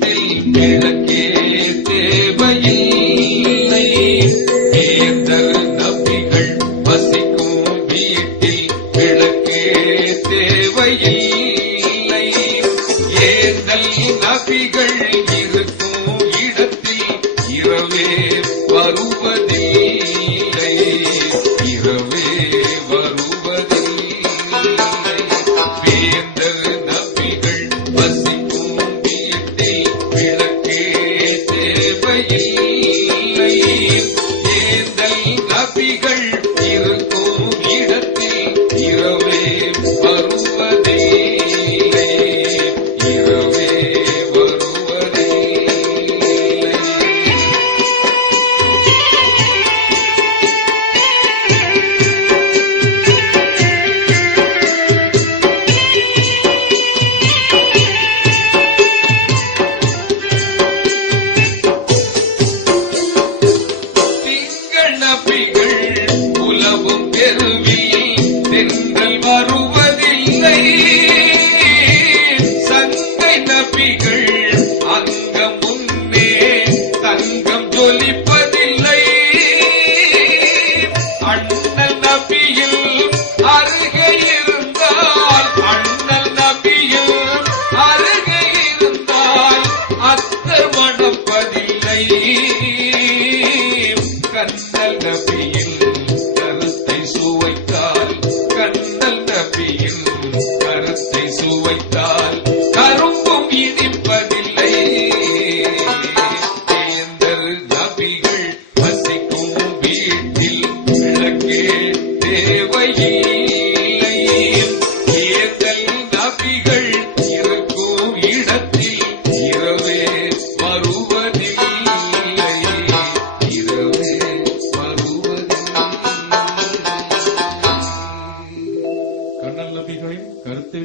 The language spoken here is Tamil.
Hey, கண்ணல் நபியின் கருத்தை சுவைத்தால் கண்ணல் நபியின் கருத்தை சுவைத்தால் கரும்பும் இனிப்பதில்லை. தேந்தர் நபிகள் வசிக்கும் வீட்டில் விளக்கே தேவையே കറുത്ത